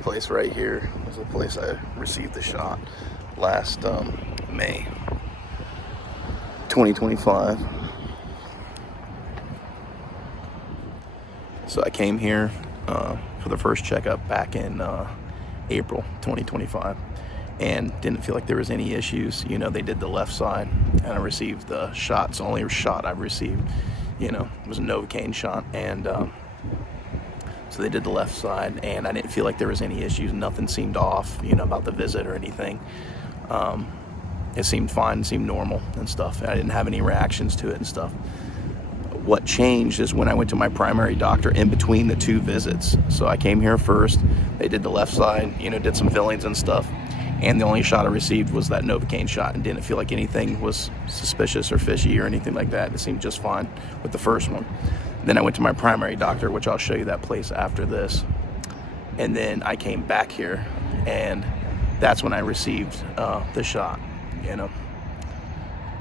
place right here is the place I received the shot last May 2025. So I came here for the first checkup back in April 2025 and didn't feel like there was any issues. You know, they did the left side and I received the shots. The only shot I've received, you know, was a Novocaine shot. And so they did the left side and I didn't feel like there was any issues. Nothing seemed off, you know, about the visit or anything. It seemed fine, seemed normal and stuff. I didn't have any reactions to it and stuff. What changed is when I went to my primary doctor in between the two visits. So I came here first, they did the left side, you know, did some fillings and stuff. And the only shot I received was that Novocaine shot and didn't feel like anything was suspicious or fishy or anything like that. It seemed just fine with the first one. Then I went to my primary doctor, which I'll show you that place after this. And then I came back here and that's when I received the shot, you know.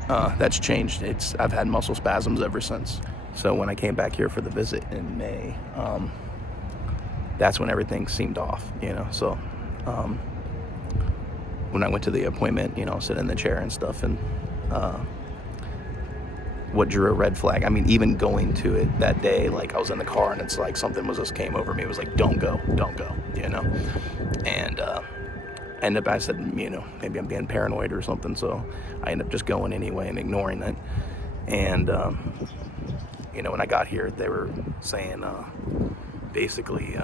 That's changed. I've had muscle spasms ever since. So when I came back here for the visit in May, that's when everything seemed off, you know. So when I went to the appointment, you know, sitting in the chair and stuff, and what drew a red flag, I mean, even going to it that day, like I was in the car and it's like something just came over me. It was like, don't go, you know. And I said, you know, maybe I'm being paranoid or something. So I ended up just going anyway and ignoring it. And, you know, when I got here, they were saying, basically,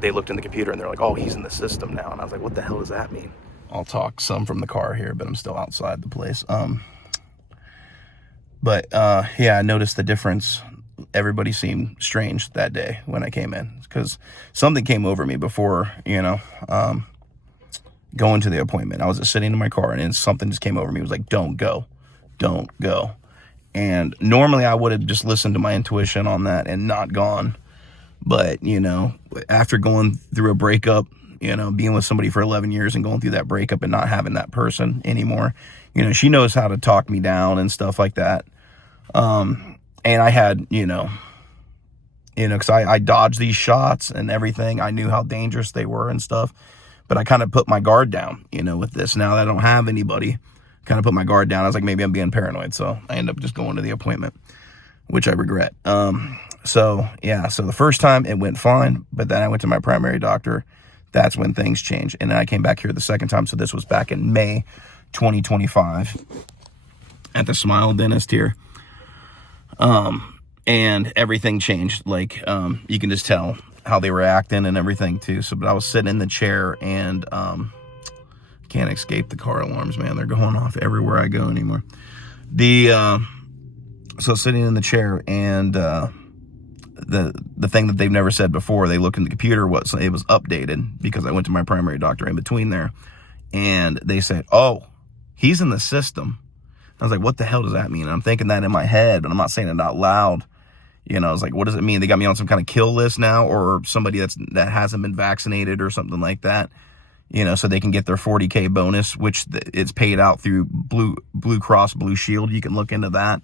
they looked in the computer and they're like, oh, he's in the system now. And I was like, what the hell does that mean? I'll talk some from the car here, but I'm still outside the place. Yeah, I noticed the difference. Everybody seemed strange that day when I came in because something came over me before, you know, going to the appointment. I was just sitting in my car and something just came over me. It was like, don't go. And normally I would have just listened to my intuition on that and not gone. But, you know, after going through a breakup, you know, being with somebody for 11 years and going through that breakup and not having that person anymore, you know, she knows how to talk me down and stuff like that. And I had, you know, because I dodged these shots and everything. I knew how dangerous they were and stuff. But I kind of put my guard down, you know, with this. Now that I don't have anybody, kind of put my guard down. I was like, maybe I'm being paranoid. So I ended up just going to the appointment, which I regret. So the first time it went fine. But then I went to my primary doctor. That's when things changed. And then I came back here the second time. So this was back in May 2025 at the Smile Dentist here. And everything changed. Like, you can just tell how they were acting and everything too. So, but I was sitting in the chair and, can't escape the car alarms, man. They're going off everywhere I go anymore. So sitting in the chair and, the thing that they've never said before, they looked in the computer, it was updated because I went to my primary doctor in between there and they said, oh, he's in the system. I was like, what the hell does that mean? And I'm thinking that in my head, but I'm not saying it out loud. You know, I was like, what does it mean? They got me on some kind of kill list now, or somebody that hasn't been vaccinated or something like that, you know, so they can get their $40K bonus, which it's paid out through Blue Cross Blue Shield. You can look into that.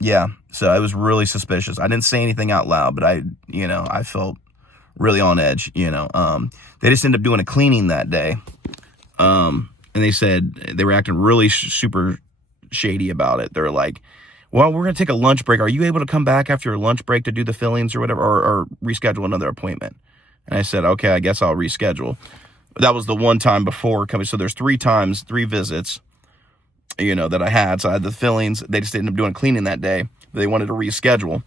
Yeah, so I was really suspicious. I didn't say anything out loud, but I felt really on edge, you know. They just ended up doing a cleaning that day. And they said they were acting really super shady about it. They're like, well, we're going to take a lunch break. Are you able to come back after your lunch break to do the fillings or whatever, or reschedule another appointment? And I said, okay, I guess I'll reschedule. That was the one time before coming. So there's 3 visits, you know, that I had. So I had the fillings. They just ended up doing cleaning that day. They wanted to reschedule.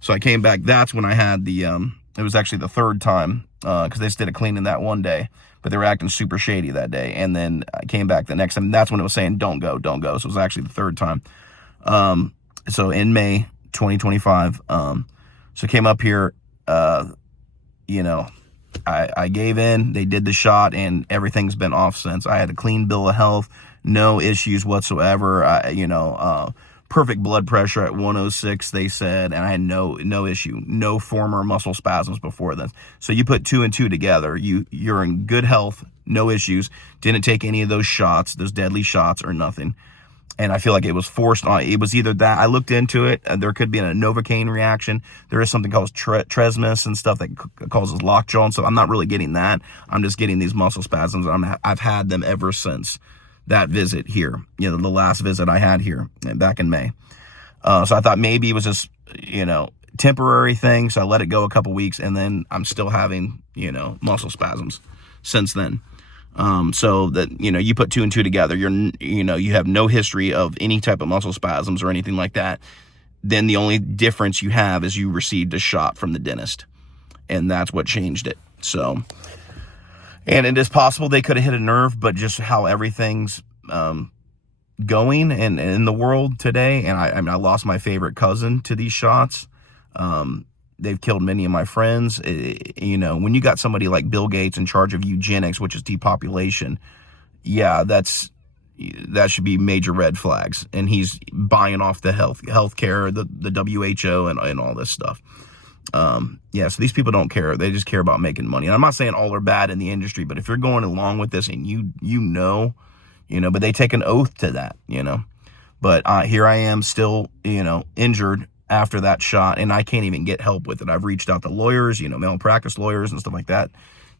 So I came back. That's when I had it was actually the 3rd time because they just did a cleaning that one day. But they were acting super shady that day. And then I came back the next time. That's when it was saying, don't go. So it was actually the 3rd time. So in May 2025, so came up here, you know, I gave in. They did the shot and everything's been off since. I had a clean bill of health, no issues whatsoever. Perfect blood pressure at 106, they said, and I had no issue, no former muscle spasms before this. So you put 2 and 2 together, you're in good health, no issues, didn't take any of those shots, those deadly shots or nothing. And I feel like it was forced on. It was either that, I looked into it, there could be a Novocaine reaction. There is something called tresmus and stuff that causes lockjaw. And so I'm not really getting that. I'm just getting these muscle spasms. I've had them ever since that visit here, the last visit I had here back in May. So I thought maybe it was just, temporary thing. So I let it go a couple weeks, and then I'm still having, muscle spasms since then. So that, you put 2 and 2 together, you have no history of any type of muscle spasms or anything like that. Then the only difference you have is you received a shot from the dentist, and that's what changed it. So, and it is possible they could have hit a nerve, but just how everything's, going and in the world today. And I lost my favorite cousin to these shots. They've killed many of my friends. When you got somebody like Bill Gates in charge of eugenics, which is depopulation, yeah, that should be major red flags. And he's buying off the healthcare, the WHO, and all this stuff. So these people don't care. They just care about making money. And I'm not saying all are bad in the industry, but if you're going along with this and but they take an oath to that, But here I am still, injured after that shot, and I can't even get help with it. I've reached out to lawyers, malpractice lawyers and stuff like that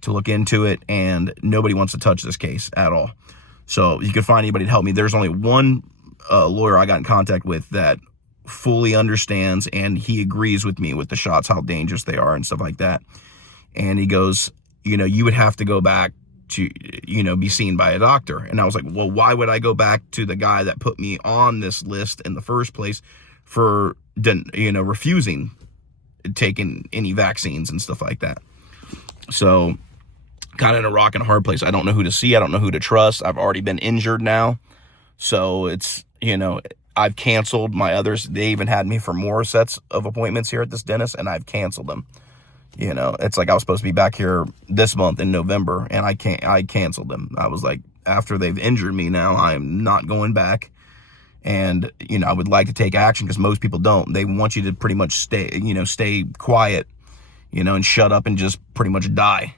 to look into it, and nobody wants to touch this case at all. So you can find anybody to help me. There's only one lawyer I got in contact with that fully understands, and he agrees with me with the shots, how dangerous they are and stuff like that. And he goes, you would have to go back to, be seen by a doctor. And I was like, well, why would I go back to the guy that put me on this list in the first place for, refusing taking any vaccines and stuff like that? So kind of in a rock and a hard place. I don't know who to see. I don't know who to trust. I've already been injured now. So it's, I've canceled my others. They even had me for more sets of appointments here at this dentist, and I've canceled them. It's like I was supposed to be back here this month in November, and I canceled them. I was like, after they've injured me now, I'm not going back. And, I would like to take action, because most people don't. They want you to pretty much stay quiet, and shut up and just pretty much die,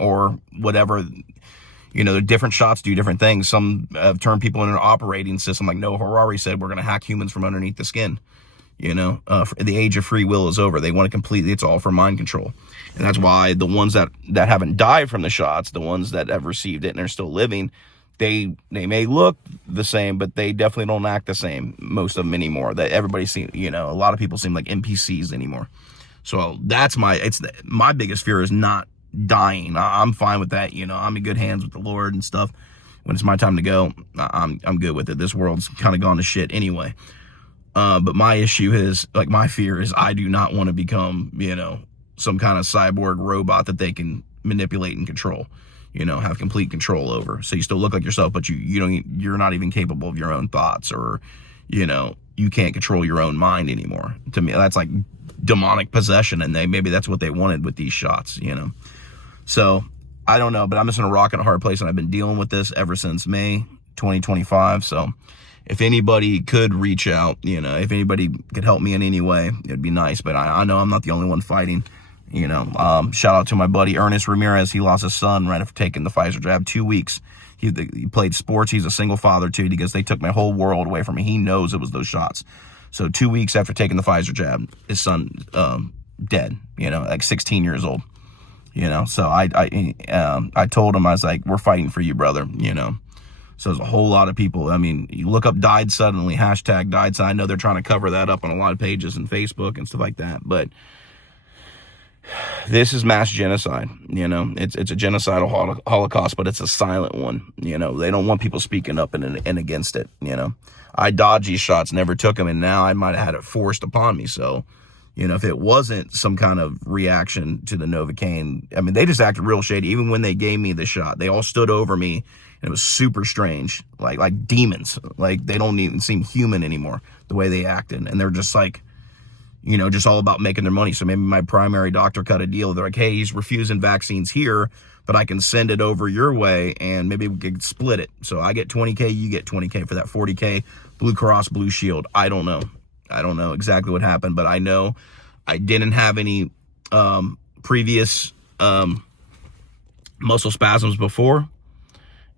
or whatever. Different shots do different things. Some have turned people into an operating system. Like Noah Harari said, we're going to hack humans from underneath the skin. The age of free will is over. They want to completely, it's all for mind control. And that's why the ones that haven't died from the shots, the ones that have received it and are still living, they may look the same, but they definitely don't act the same, most of them anymore. That everybody seems, a lot of people seem like NPCs anymore. So that's my biggest fear is not dying. I'm fine with that. I'm in good hands with the Lord and stuff. When it's my time to go, I'm good with it. This world's kind of gone to shit anyway. But my issue is, my fear is I do not want to become, some kind of cyborg robot that they can manipulate and control, have complete control over. So you still look like yourself, but you're not even capable of your own thoughts, or, you can't control your own mind anymore. To me, that's like demonic possession, and maybe that's what they wanted with these shots, So I don't know, but I'm just in a rock and a hard place, and I've been dealing with this ever since May 2025. So if anybody could reach out, if anybody could help me in any way, it'd be nice. But I know I'm not the only one fighting. Shout out to my buddy Ernest Ramirez. He lost his son right after taking the Pfizer jab. 2 weeks. He played sports. He's a single father too, because they took my whole world away from me. He knows it was those shots. So 2 weeks after taking the Pfizer jab, his son dead. 16 years old. So I told him, I was like, we're fighting for you, brother. So there's a whole lot of people. I mean, you look up died suddenly, hashtag died suddenly. I know they're trying to cover that up on a lot of pages and Facebook and stuff like that. But this is mass genocide. It's a genocidal holocaust, but it's a silent one. They don't want people speaking up and against it. I dodged these shots, never took them, and now I might have had it forced upon me. So, if it wasn't some kind of reaction to the Novocaine, I mean, they just acted real shady. Even when they gave me the shot, they all stood over me. And it was super strange, like demons. Like, they don't even seem human anymore, the way they acted. And they're just like, just all about making their money. So maybe my primary doctor cut a deal. They're like, hey, he's refusing vaccines here, but I can send it over your way, and maybe we could split it. So I get 20K, you get 20K for that 40K. Blue Cross, Blue Shield. I don't know. I don't know exactly what happened, but I know I didn't have any previous muscle spasms before.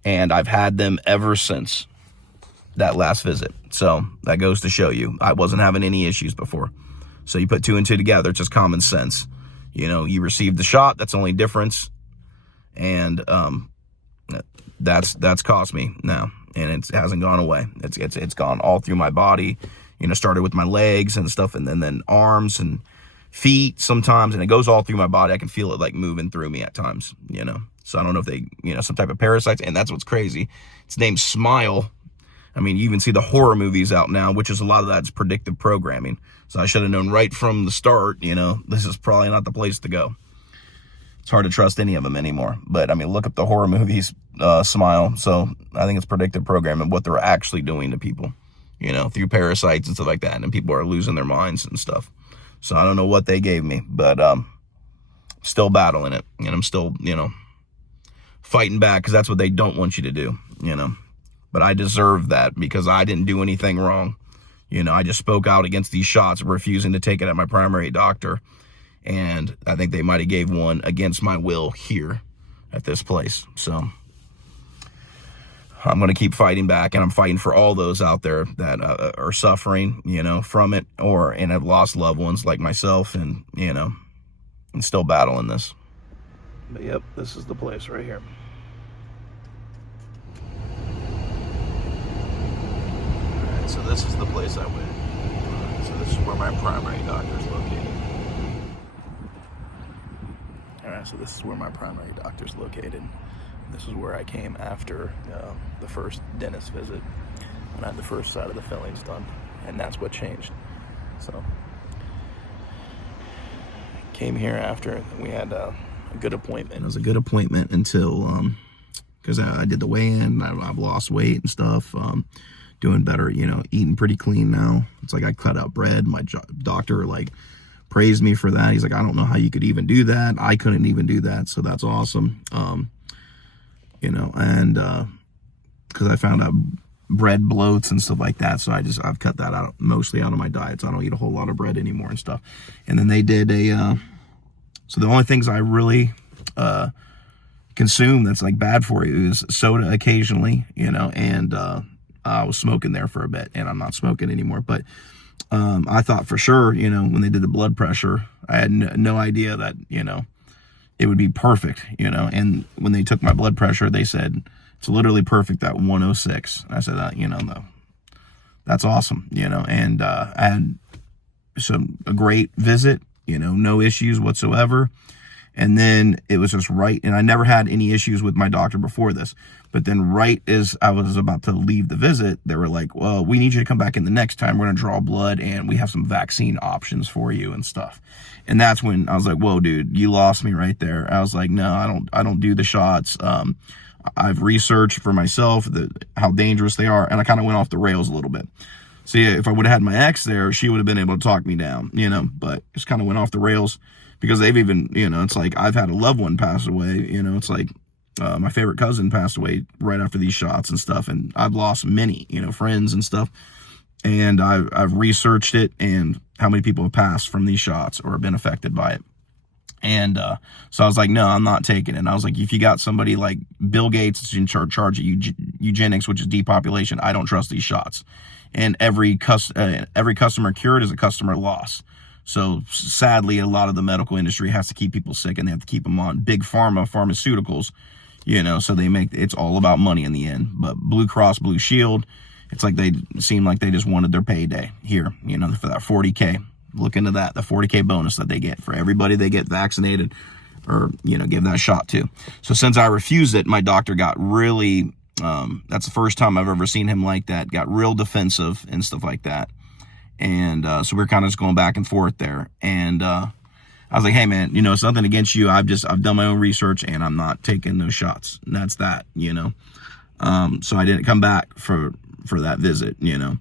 And I've had them ever since. that last visit. So that goes to show you, I wasn't having any issues before. So you put 2 and 2 together, it's just common sense. You know, you received the shot, that's the only difference. And that's cost me now, and it hasn't gone away. It's gone all through my body. You know, started with my legs and stuff, and then arms and feet sometimes, and it goes all through my body. I can feel it like moving through me at times, you know. So I don't know if they, you know, some type of parasites, and that's what's crazy. It's named Smile. I mean, you even see the horror movies out now, which is a lot of that's predictive programming. So I should have known right from the start, you know, this is probably not the place to go. It's hard to trust any of them anymore. But I mean, look up the horror movies, Smile. So I think it's predictive programming, what they're actually doing to people, you know, through parasites and stuff like that. And people are losing their minds and stuff. So I don't know what they gave me, but still battling it. And I'm still, you know, fighting back, because that's what they don't want you to do, you know. But I deserve that because I didn't do anything wrong. You know, I just spoke out against these shots, refusing to take it at my primary doctor. And I think they might have gave one against my will here at this place. So I'm going to keep fighting back, and I'm fighting for all those out there that are suffering, you know, from it, and have lost loved ones like myself, and, you know, and still battling this. But yep, this is the place right here. All right, so this is the place I went. So this is where my primary doctor is located. So this is where my primary doctor's located. This is where I came after the first dentist visit, when I had the first side of the fillings done, and that's what changed. So came here after we had a good appointment. It was a good appointment until because I did the weigh-in. I've lost weight and stuff. Doing better, you know, eating pretty clean now. It's like I cut out bread. My doctor like praised me for that. He's like, I don't know how you could even do that. I couldn't even do that. So that's awesome. You know, and because I found out bread bloats and stuff like that. So I've cut that out mostly out of my diet. So I don't eat a whole lot of bread anymore and stuff. And then they did so the only things I really consume that's like bad for you is soda occasionally, you know, and I was smoking there for a bit, and I'm not smoking anymore. But I thought for sure, you know, when they did the blood pressure, I had no idea that, you know, it would be perfect, you know. And when they took my blood pressure, they said it's literally perfect at 106. I said, you know, no, that's awesome, you know. And I had a great visit, you know, no issues whatsoever. And then it was just right. And I never had any issues with my doctor before this. But then right as I was about to leave the visit, they were like, well, we need you to come back in the next time. We're going to draw blood, and we have some vaccine options for you and stuff. And that's when I was like, whoa, dude, you lost me right there. I was like, no, I don't do the shots. I've researched for myself how dangerous they are. And I kind of went off the rails a little bit. So yeah, if I would have had my ex there, she would have been able to talk me down, you know, but just kind of went off the rails. Because they've even, you know, it's like I've had a loved one pass away, you know, it's like my favorite cousin passed away right after these shots and stuff. And I've lost many, you know, friends and stuff. And I've researched it and how many people have passed from these shots or have been affected by it. And so I was like, no, I'm not taking it. And I was like, if you got somebody like Bill Gates in charge of eugenics, which is depopulation, I don't trust these shots. And every customer cured is a customer loss. So sadly, a lot of the medical industry has to keep people sick, and they have to keep them on big pharmaceuticals, you know, so it's all about money in the end. But Blue Cross Blue Shield, it's like they seem like they just wanted their payday here, you know, for that 40K. Look into that, the 40K bonus that they get for everybody they get vaccinated or, you know, give that shot to. So since I refused it, my doctor got really, that's the first time I've ever seen him like that, got real defensive and stuff like that. And so we're kind of just going back and forth there. And I was like, hey, man, you know, it's nothing against you. I've done my own research, and I'm not taking those shots. And that's that, you know. So I didn't come back for that visit, you know.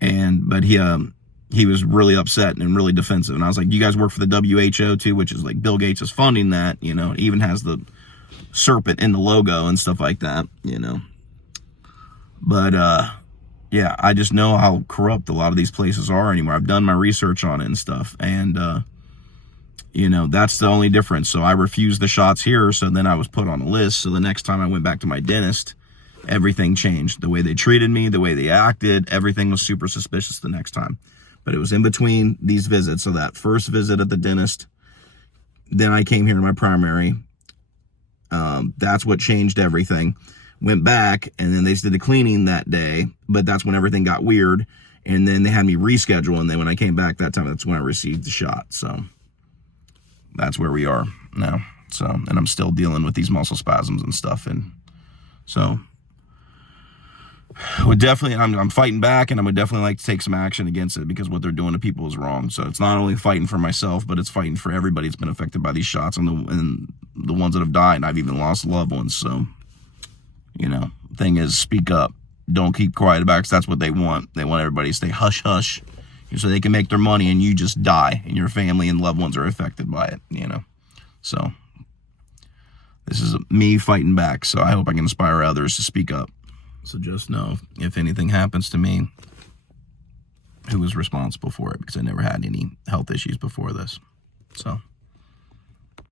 But he was really upset and really defensive. And I was like, you guys work for the WHO too, which is like Bill Gates is funding that, you know. It even has the serpent in the logo and stuff like that, you know. But yeah, I just know how corrupt a lot of these places are anymore. I've done my research on it and stuff. And, you know, that's the only difference. So I refused the shots here. So then I was put on a list. So the next time I went back to my dentist, everything changed. The way they treated me, the way they acted, everything was super suspicious the next time. But it was in between these visits. So that first visit at the dentist, then I came here to my primary. That's what changed everything. Went back, and then they did the cleaning that day, but that's when everything got weird. And then they had me reschedule, and then when I came back that time, that's when I received the shot. So that's where we are now. So, and I'm still dealing with these muscle spasms and stuff. And so would definitely, I'm fighting back, and I would definitely like to take some action against it, because what they're doing to people is wrong. So it's not only fighting for myself, but it's fighting for everybody that's been affected by these shots, and the ones that have died. And I've even lost loved ones. So, you know, thing is, speak up. Don't keep quiet about it, because that's what they want. They want everybody to stay hush hush, so they can make their money, and you just die, and your family and loved ones are affected by it, you know. So this is me fighting back. So I hope I can inspire others to speak up. So just know, if anything happens to me, who was responsible for it, because I never had any health issues before this. So